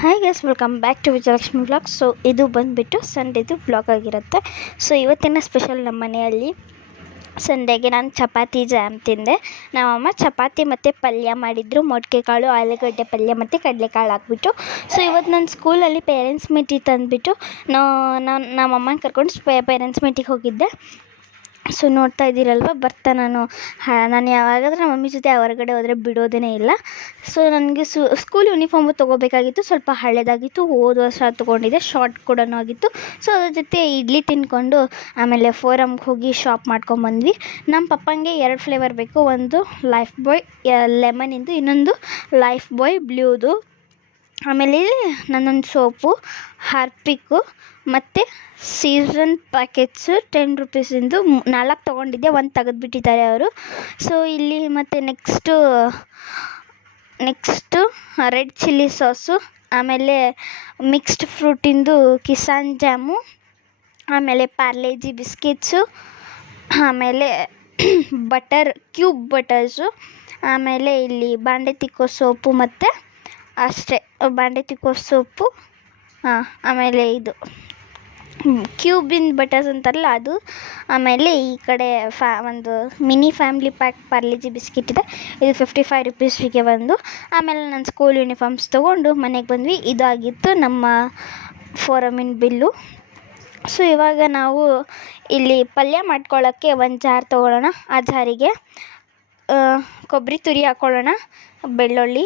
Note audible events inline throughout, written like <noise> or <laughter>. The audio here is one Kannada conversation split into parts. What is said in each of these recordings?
Hi guys welcome back to Vijayalakshmi blog so ಇದು ಬಂದುಬಿಟ್ಟು ಸಂಡೇದು ಬ್ಲಾಗ್ ಆಗಿರುತ್ತೆ. ಸೊ ಇವತ್ತಿನ ಸ್ಪೆಷಲ್ ನಮ್ಮ ಮನೆಯಲ್ಲಿ ಸಂಡೆಗೆ ನಾನು ಚಪಾತಿ ಜಾಮ್ ತಿಂದೆ. ನಮ್ಮಮ್ಮ ಚಪಾತಿ ಮತ್ತು ಪಲ್ಯ ಮಾಡಿದ್ರು. ಮೊಟ್ಟೆ ಕಾಳು ಆಲೂಗಡ್ಡೆ ಪಲ್ಯ ಮತ್ತು ಕಡಲೆಕಾಳು ಹಾಕ್ಬಿಟ್ಟು. ಸೊ ಇವತ್ತು ನನ್ನ ಸ್ಕೂಲಲ್ಲಿ ಪೇರೆಂಟ್ಸ್ ಮೀಟಿಗೆ ತಂದುಬಿಟ್ಟು ನಾನು ನಮ್ಮಮ್ಮನ ಕರ್ಕೊಂಡು ಪೇರೆಂಟ್ಸ್ ಮೀಟಿಗೆ ಹೋಗಿದ್ದೆ. ಸೊ ನೋಡ್ತಾ ಇದ್ದೀರಲ್ವ? ಬರ್ತಾ ನಾನು. ನಾನು ಯಾವಾಗಾದ್ರೂ ನಮ್ಮ ಮಮ್ಮಿ ಜೊತೆ ಹೊರಗಡೆ ಹೋದರೆ ಬಿಡೋದೇ ಇಲ್ಲ. ಸೊ ನನಗೆ ಸು ಸ್ಕೂಲ್ ಯೂನಿಫಾರ್ಮು ತೊಗೋಬೇಕಾಗಿತ್ತು. ಸ್ವಲ್ಪ ಹಳೇದಾಗಿತ್ತು ಹೋದ ವರ್ಷ ತೊಗೊಂಡಿದ್ದೆ. ಶಾರ್ಟ್ ಕೂಡ ಆಗಿತ್ತು. ಸೊ ಅದ್ರ ಜೊತೆ ಇಡ್ಲಿ ತಿಂದ್ಕೊಂಡು ಆಮೇಲೆ ಫೋರಮ್ಗೆ ಹೋಗಿ ಶಾಪ್ ಮಾಡ್ಕೊಂಬಂದ್ವಿ ನಮ್ಮ ಪಪ್ಪಂಗೆ ಎರಡು ಫ್ಲೇವರ್ ಬೇಕು. ಒಂದು ಲೈಫ್ ಬಾಯ್ ಲೆಮನಿಂದು ಇನ್ನೊಂದು ಲೈಫ್ ಬಾಯ್ ಬ್ಲೂದು ಆಮೇಲೆ ನನ್ನೊಂದು ಸೋಪು, ಹಾರ್ಪಿಕ್ಕು ಮತ್ತು ಸೀಸನ್ ಪ್ಯಾಕೆಟ್ಸು ಟೆನ್ ರುಪೀಸಿಂದು ನಾಲ್ಕು ತೊಗೊಂಡಿದ್ದೆ, ಒಂದು ತೆಗೆದ್ಬಿಟ್ಟಿದ್ದಾರೆ ಅವರು. ಸೊ ಇಲ್ಲಿ ಮತ್ತು next next red chilli sauce, ಆಮೇಲೆ ಮಿಕ್ಸ್ಡ್ ಫ್ರೂಟಿಂದು ಕಿಸಾನ್ ಜಾಮು, ಆಮೇಲೆ ಪಾರ್ಲೇಜಿ ಬಿಸ್ಕೆಟ್ಸು, ಆಮೇಲೆ <clears throat> ಬಟರ್, ಕ್ಯೂಬ್ ಬಟರ್ಸು, ಆಮೇಲೆ ಇಲ್ಲಿ ಬಾಂಡೆ ತಿಕ್ಕೋ ಸೋಪು ಮತ್ತು ಅಷ್ಟೇ. ಬಾಂಡೆ ತಿಕ್ಕೋ ಸೋಪು ಹಾಂ ಆಮೇಲೆ ಇದು ಕ್ಯೂಬಿನ್ ಬಟರ್ಸ್ ಅಂತಾರಲ್ಲ ಅದು, ಆಮೇಲೆ ಈ ಕಡೆ ಫ್ಯಾ ಒಂದು mini family pack Parle G biscuit ಇದೆ. ಇದು ಫಿಫ್ಟಿ ಫೈವ್ ರುಪೀಸಿಗೆ ಬಂದು ಆಮೇಲೆ ನಾನು ಸ್ಕೂಲ್ ಯೂನಿಫಾರ್ಮ್ಸ್ ತೊಗೊಂಡು ಮನೆಗೆ ಬಂದ್ವಿ. ಇದಾಗಿತ್ತು ನಮ್ಮ ಫೋರಮಿನ್ ಬಿಲ್ಲು. ಸೊ ಇವಾಗ ನಾವು ಇಲ್ಲಿ ಪಲ್ಯ ಮಾಡ್ಕೊಳ್ಳೋಕ್ಕೆ ಒಂದು ಜಾರ್ ತೊಗೊಳ್ಳೋಣ. ಆ ಜಾರಿಗೆ ಕೊಬ್ಬರಿ ತುರಿ ಹಾಕ್ಕೊಳ್ಳೋಣ ಬೆಳ್ಳುಳ್ಳಿ,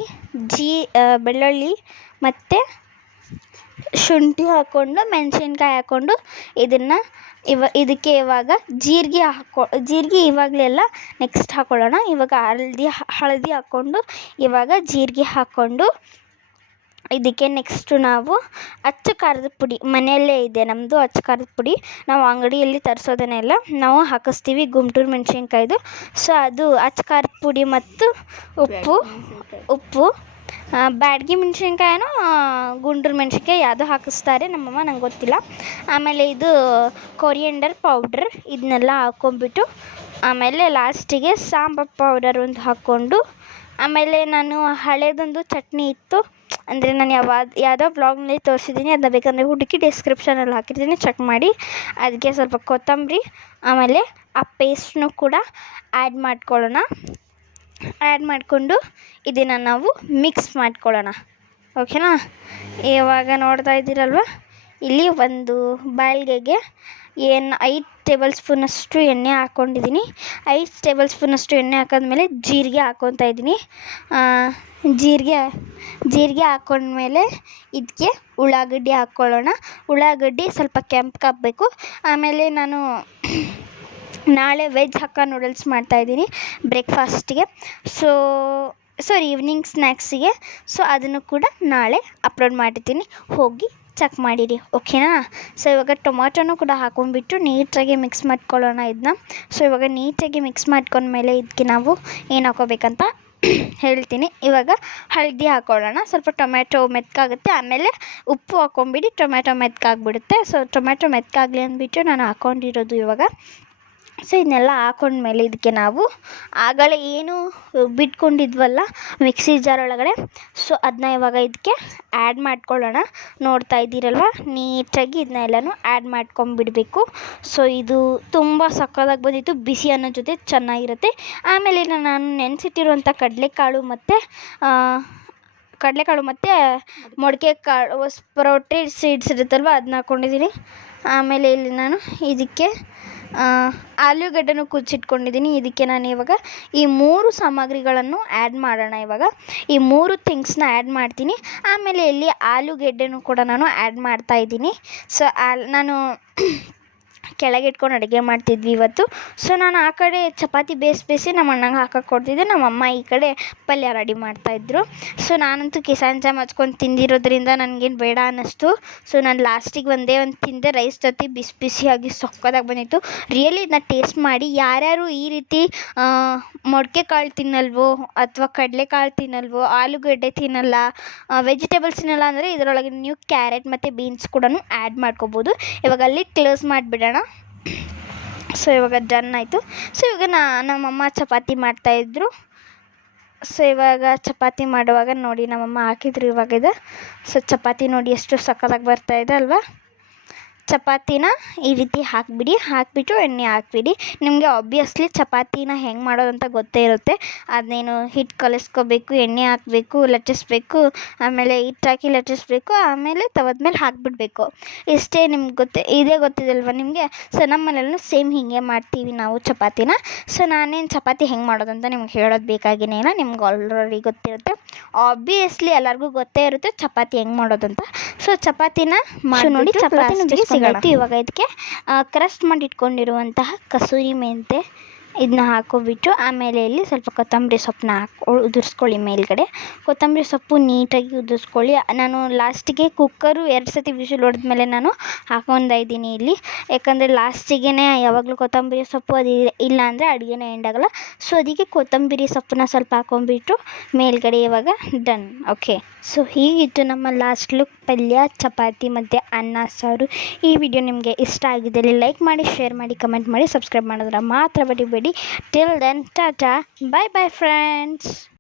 ಜೀ ಬೆಳ್ಳುಳ್ಳಿ ಮತ್ತು ಶುಂಠಿ ಹಾಕ್ಕೊಂಡು ಮೆಣಸಿನ್ಕಾಯಿ ಹಾಕ್ಕೊಂಡು ಇದನ್ನು ಇವ, ಇದಕ್ಕೆ ಇವಾಗ ಜೀರಿಗೆ ಹಾಕೊ, ಜೀರಿಗೆ ಇವಾಗಲೆಲ್ಲ ನೆಕ್ಸ್ಟ್ ಹಾಕ್ಕೊಳ್ಳೋಣ ಇವಾಗ ಹಲ್ದಿ, ಹಳದಿ ಹಾಕ್ಕೊಂಡು ಇವಾಗ ಜೀರಿಗೆ ಹಾಕ್ಕೊಂಡು ಇದಕ್ಕೆ ನೆಕ್ಸ್ಟು ನಾವು ಅಚ್ಚ ಖಾರದ ಪುಡಿ, ಮನೆಯಲ್ಲೇ ಇದೆ ನಮ್ಮದು ಅಚ್ಚ ಖಾರದ ಪುಡಿ. ನಾವು ಅಂಗಡಿಯಲ್ಲಿ ತರಿಸೋದನ್ನೇ ಇಲ್ಲ, ನಾವು ಹಾಕಿಸ್ತೀವಿ ಗುಂಟೂರು ಮೆಣಸಿನ್ಕಾಯ್ದು. ಸೊ ಅದು ಅಚ್ಚ ಖಾರದ ಪುಡಿ ಮತ್ತು ಉಪ್ಪು ಉಪ್ಪು ಬ್ಯಾಡ್ಗಿ ಮೆಣ್ಸಿನ್ಕಾಯಿನೋ ಗುಂಟೂರು ಮೆಣಸಿನ್ಕಾಯಿ ಯಾವುದೋ ಹಾಕಿಸ್ತಾರೆ, ನಮ್ಮಮ್ಮ ನಂಗೆ ಗೊತ್ತಿಲ್ಲ. ಆಮೇಲೆ ಇದು ಕೊರಿಯಂಡರ್ ಪೌಡ್ರ್ ಇದನ್ನೆಲ್ಲ ಹಾಕ್ಕೊಂಬಿಟ್ಟು ಆಮೇಲೆ ಲಾಸ್ಟಿಗೆ ಸಾಂಬಾರು ಪೌಡರ್ ಒಂದು ಹಾಕ್ಕೊಂಡು, ಆಮೇಲೆ ನಾನು ಹಳೇದೊಂದು ಚಟ್ನಿ ಇತ್ತು ಅಂದರೆ ನಾನು ಯಾವಾಗ ಯಾವುದೋ ಬ್ಲಾಗ್ನಲ್ಲಿ ತೋರಿಸಿದ್ದೀನಿ ಅದನ್ನ ಬೇಕಂದರೆ ಹುಡುಕಿ ಡಿಸ್ಕ್ರಿಪ್ಷನಲ್ಲಿ ಹಾಕಿರ್ತೀನಿ ಚೆಕ್ ಮಾಡಿ. ಅದಕ್ಕೆ ಸ್ವಲ್ಪ ಕೊತ್ತಂಬರಿ, ಆಮೇಲೆ ಆ ಪೇಸ್ಟ್ನು ಕೂಡ ಆ್ಯಡ್ ಮಾಡ್ಕೊಳ್ಳೋಣ. ಆ್ಯಡ್ ಮಾಡಿಕೊಂಡು ಇದನ್ನು ನಾವು ಮಿಕ್ಸ್ ಮಾಡ್ಕೊಳ್ಳೋಣ. ಓಕೆನಾ ಇವಾಗ ನೋಡ್ತಾ ಇದ್ದೀರಲ್ವ? ಇಲ್ಲಿ ಒಂದು ಬಾಳ್ಗೆಗೆ ಏನು ಐದು ಟೇಬಲ್ ಸ್ಪೂನಷ್ಟು ಎಣ್ಣೆ ಹಾಕ್ಕೊಂಡಿದ್ದೀನಿ ಐದು ಟೇಬಲ್ ಸ್ಪೂನಷ್ಟು ಎಣ್ಣೆ ಹಾಕಿದ್ಮೇಲೆ ಜೀರಿಗೆ ಹಾಕ್ಕೊತಾ ಇದ್ದೀನಿ. ಜೀರಿಗೆ ಜೀರಿಗೆ ಹಾಕ್ಕೊಂಡ್ಮೇಲೆ ಇದಕ್ಕೆ ಉಳ್ಳಾಗಡ್ಡಿ ಹಾಕ್ಕೊಳ್ಳೋಣ ಉಳ್ಳಾಗಡ್ಡಿ ಸ್ವಲ್ಪ ಕೆಂಪಗಾಗಬೇಕು ಆಮೇಲೆ ನಾನು ನಾಳೆ ವೆಜ್ ಹಕ್ಕ ನೂಡಲ್ಸ್ ಮಾಡ್ತಾಯಿದ್ದೀನಿ ಬ್ರೇಕ್ಫಾಸ್ಟ್ಗೆ. ಸೊ, ಸಾರಿ, ಈವ್ನಿಂಗ್ ಸ್ನ್ಯಾಕ್ಸಿಗೆ ಸೊ, ಅದನ್ನು ಕೂಡ ನಾಳೆ ಅಪ್ಲೋಡ್ ಮಾಡಿರ್ತೀನಿ ಹೋಗಿ ಚೆಕ್ ಮಾಡಿರಿ ಓಕೆನಾ ಸೊ ಇವಾಗ ಟೊಮಾಟೊನೂ ಕೂಡ ಹಾಕೊಂಡ್ಬಿಟ್ಟು ನೀಟಾಗಿ ಮಿಕ್ಸ್ ಮಾಡ್ಕೊಳ್ಳೋಣ ಇದನ್ನ ಸೊ ಇವಾಗ ನೀಟಾಗಿ ಮಿಕ್ಸ್ ಮಾಡ್ಕೊಂಡ್ಮೇಲೆ ಇದಕ್ಕೆ ನಾವು ಏನು ಹಾಕೋಬೇಕಂತ <clears throat> ಹೇಳ್ತೀನಿ. ಇವಾಗ ಹಳದಿ ಹಾಕೊಳ್ಳೋಣ. ಸ್ವಲ್ಪ ಟೊಮ್ಯಾಟೊ ಮೆತ್ಕಾಗುತ್ತೆ. ಆಮೇಲೆ ಉಪ್ಪು ಹಾಕ್ಕೊಂಬಿಡಿ ಟೊಮ್ಯಾಟೊ ಮೆತ್ಕಾಗ್ಬಿಡುತ್ತೆ. ಸೊ ಟೊಮ್ಯಾಟೊ ಮೆತ್ಕಾಗಲಿ ಅಂದ್ಬಿಟ್ಟು ನಾನು ಹಾಕೊಂಡಿರೋದು ಇವಾಗ ಸೊ, ಇದನ್ನೆಲ್ಲ ಹಾಕೊಂಡ್ಮೇಲೆ ಇದಕ್ಕೆ ನಾವು ಆಗಲೇ ಏನು ಬಿಟ್ಕೊಂಡಿದ್ವಲ್ಲ, ಮಿಕ್ಸಿ ಜಾರ್ ಒಳಗಡೆ. ಸೊ ಅದನ್ನ ಇವಾಗ ಇದಕ್ಕೆ ಆ್ಯಡ್ ಮಾಡ್ಕೊಳ್ಳೋಣ. ನೋಡ್ತಾ ಇದ್ದೀರಲ್ವ? ನೀಟಾಗಿ ಇದನ್ನ ಎಲ್ಲನೂ ಆ್ಯಡ್ ಮಾಡ್ಕೊಂಬಿಡಬೇಕು ಸೊ, ಇದು ತುಂಬ ಸಕ್ಕತ್ತಾಗಿ ಬಂದಿತ್ತು. ಬಿಸಿ ಅನ್ನೋ ಜೊತೆ ಚೆನ್ನಾಗಿರುತ್ತೆ. ಆಮೇಲೆ ನಾನು ನೆನೆಸಿಟ್ಟಿರುವಂಥ ಕಡಲೆಕಾಳು ಮತ್ತು ಕಡಲೆಕಾಳು ಮತ್ತು ಮೊಳಕೆ ಕಾಳು ಸ್ಪ್ರೌಟೆ ಸೀಡ್ಸ್ ಇರುತ್ತಲ್ವ ಅದನ್ನ ಹಾಕ್ಕೊಂಡಿದ್ದೀನಿ ಆಮೇಲೆ ಇಲ್ಲಿ ನಾನು ಇದಕ್ಕೆ ಆಲೂಗಡ್ಡೆನೂ ಕುಚ್ಚಿಟ್ಕೊಂಡಿದ್ದೀನಿ ಇದಕ್ಕೆ ನಾನು ಇವಾಗ ಈ ಮೂರು ಸಾಮಗ್ರಿಗಳನ್ನು ಆ್ಯಡ್ ಮಾಡೋಣ ಇವಾಗ. ಈ ಮೂರು ಥಿಂಗ್ಸ್ನ ಆ್ಯಡ್ ಮಾಡ್ತೀನಿ. ಆಮೇಲೆ ಇಲ್ಲಿ ಆಲೂಗೆಡ್ಡೆನೂ ಕೂಡ ನಾನು ಆ್ಯಡ್ ಮಾಡ್ತಾಯಿದ್ದೀನಿ ಸೊ ಆಲ್ ನಾನು ಕೆಳಗೆ ಇಟ್ಕೊಂಡು ಅಡುಗೆ ಮಾಡ್ತಿದ್ವಿ ಇವತ್ತು. ಸೊ ನಾನು ಆ ಕಡೆ ಚಪಾತಿ ಬೇಯಿಸಿ ಬೇಯಿಸಿ ನಮ್ಮ ಅಣ್ಣಂಗೆ ಹಾಕಕ್ಕೆ ಕೊಡ್ತಿದ್ದೆ. ನಮ್ಮ ಅಮ್ಮ ಈ ಕಡೆ ಪಲ್ಯ ರೆಡಿ ಮಾಡ್ತಾಯಿದ್ರು ಸೊ ನಾನಂತೂ ಕಿಸಾನ್ ಜಾಮ್ ಹಚ್ಕೊಂಡು ತಿಂದಿರೋದ್ರಿಂದ ನನಗೇನು ಬೇಡ ಅನ್ನಿಸ್ತು. ಸೊ ನಾನು ಲಾಸ್ಟಿಗೆ ಒಂದೇ ಒಂದು ತಿಂದೆ. ರೈಸ್ ಜೊತೆ ಬಿಸಿ ಬಿಸಿಯಾಗಿ ಸೊಕ್ಕದಾಗಿ ಬಂದಿತ್ತು. ರಿಯಲಿ ಇದನ್ನ ಟೇಸ್ಟ್ ಮಾಡಿ ಯಾರ್ಯಾರು ಈ ರೀತಿ ಮೊಡಕೆ ಕಾಳು ತಿನ್ನಲ್ವೋ ಅಥವಾ ಕಡಲೆಕಾಳು ತಿನ್ನಲ್ವೋ, ಆಲೂಗಡ್ಡೆ ತಿನ್ನಲ್ಲ ವೆಜಿಟೇಬಲ್ಸ್ ತಿನ್ನಲ್ಲ ಅಂದರೆ ಇದರೊಳಗೆ ನೀವು ಕ್ಯಾರೆಟ್ ಮತ್ತು ಬೀನ್ಸ್ ಕೂಡ ಆ್ಯಡ್ ಮಾಡ್ಕೋಬೋದು. ಇವಾಗ ಅಲ್ಲಿ ಕ್ಲೋಸ್ ಮಾಡಿಬಿಡೋಣ. ಸೊ ಇವಾಗ ಡನ್ ಆಯಿತು. ಸೊ ಇವಾಗ ನಾ ನಮ್ಮಮ್ಮ ಚಪಾತಿ ಮಾಡ್ತಾಯಿದ್ರು ಸೊ ಇವಾಗ ಚಪಾತಿ ಮಾಡುವಾಗ ನೋಡಿ ನಮ್ಮಮ್ಮ ಹಾಕಿದ್ರು ಇವಾಗ ಇದು. ಸೊ ಚಪಾತಿ ನೋಡಿ ಎಷ್ಟು ಸಕ್ಕತ್ತಾಗಿ ಬರ್ತಾ ಇದೆ ಅಲ್ವಾ? ಚಪಾತಿನ ಈ ರೀತಿ ಹಾಕಿಬಿಡಿ ಹಾಕಿಬಿಟ್ಟು ಎಣ್ಣೆ ಹಾಕಿಬಿಡಿ. ನಿಮಗೆ ಆಬ್ವಿಯಸ್ಲಿ ಚಪಾತಿನ ಹೆಂಗೆ ಮಾಡೋದಂತ ಗೊತ್ತೇ ಇರುತ್ತೆ. ಅದನ್ನೇನು ಹಿಟ್ಟು ಕಲಿಸ್ಕೋಬೇಕು ಎಣ್ಣೆ ಹಾಕಬೇಕು ಲಟ್ಟಿಸ್ಬೇಕು ಆಮೇಲೆ ಹಿಟ್ಟು ಹಾಕಿ ಲಟ್ಟಿಸ್ಬೇಕು ಆಮೇಲೆ ತವದ ಮೇಲೆ ಹಾಕಿಬಿಡ್ಬೇಕು. ಇಷ್ಟೇ ನಿಮ್ಗೆ ಗೊತ್ತೇ ಇದೇ ಗೊತ್ತಿದೆಯಲ್ವ ನಿಮಗೆ? ಸೊ ನಮ್ಮ ಮನೇಲೂ ಸೇಮ್ ಹೀಗೆ ಮಾಡ್ತೀವಿ ನಾವು ಚಪಾತಿನ. ಸೊ ನಾನೇನು ಚಪಾತಿ ಹೆಂಗೆ ಮಾಡೋದಂತ ನಿಮ್ಗೆ ಹೇಳೋದು ಬೇಕಾಗಿನೇ ಇಲ್ಲ ನಿಮ್ಗೆ ಆಲ್ರೆಡಿ ಗೊತ್ತಿರುತ್ತೆ. ಆಬ್ವಿಯಸ್ಲಿ ಎಲ್ಲರಿಗೂ ಗೊತ್ತೇ ಇರುತ್ತೆ ಚಪಾತಿ ಹೆಂಗೆ ಮಾಡೋದಂತ ಸೊ ಚಪಾತಿನ ಮಾಡಿ ನೋಡಿ ಚಪಾತಿ ಸಿಗೋಣ. ಇವಾಗ ಇದಕ್ಕೆ. ಕ್ರಸ್ಟ್ ಮಾಡಿ ಇಟ್ಕೊಂಡಿರುವಂತಹ ಕಸೂರಿ ಮೆಂತೆ. ಇದನ್ನ ಹಾಕೋಬಿಟ್ಟು ಆಮೇಲೆ ಇಲ್ಲಿ ಸ್ವಲ್ಪ ಕೊತ್ತಂಬರಿ ಸೊಪ್ಪನ್ನ ಹಾಕಿ ಉದುರಿಸ್ಕೊಳ್ಳಿ ಮೇಲ್ಗಡೆ. ಕೊತ್ತಂಬರಿ ಸೊಪ್ಪು ನೀಟಾಗಿ ಉದುರಿಸ್ಕೊಳ್ಳಿ. ನಾನು ಲಾಸ್ಟಿಗೆ ಕುಕ್ಕರು ಎರಡು ಸತಿ ವಿಷಲ್ ಹೊಡೆದ್ಮೇಲೆ ನಾನು ಹಾಕ್ಕೊತಾ ಇದ್ದೀನಿ ಇಲ್ಲಿ. ಯಾಕಂದರೆ ಲಾಸ್ಟಿಗೆ ಯಾವಾಗಲೂ ಕೊತ್ತಂಬರಿ ಸೊಪ್ಪು ಅದು ಇಲ್ಲ ಅಂದರೆ ಅಡುಗೆನೇ ಆಗಲ್ಲ. ಸೊ ಅದಕ್ಕೆ ಕೊತ್ತಂಬರಿ ಸೊಪ್ಪನ್ನ ಸ್ವಲ್ಪ ಹಾಕೊಂಡ್ಬಿಟ್ಟು ಮೇಲ್ಗಡೆ ಇವಾಗ ಡನ್ ಓಕೆ ಸೊ ಹೀಗಿತ್ತು ನಮ್ಮ ಲಾಸ್ಟ್ ಲುಕ್ ಪಲ್ಯ, ಚಪಾತಿ ಮತ್ತು ಅನ್ನ, ಸಾರು. ಈ ವಿಡಿಯೋ ನಿಮಗೆ ಇಷ್ಟ ಆಗಿದ್ದಲ್ಲಿ ಲೈಕ್ ಮಾಡಿ ಶೇರ್ ಮಾಡಿ ಕಮೆಂಟ್ ಮಾಡಿ ಸಬ್ಸ್ಕ್ರೈಬ್ ಮಾಡಿದ್ರೆ ಮಾತ್ರ ready. Till then, tata. Bye bye, friends.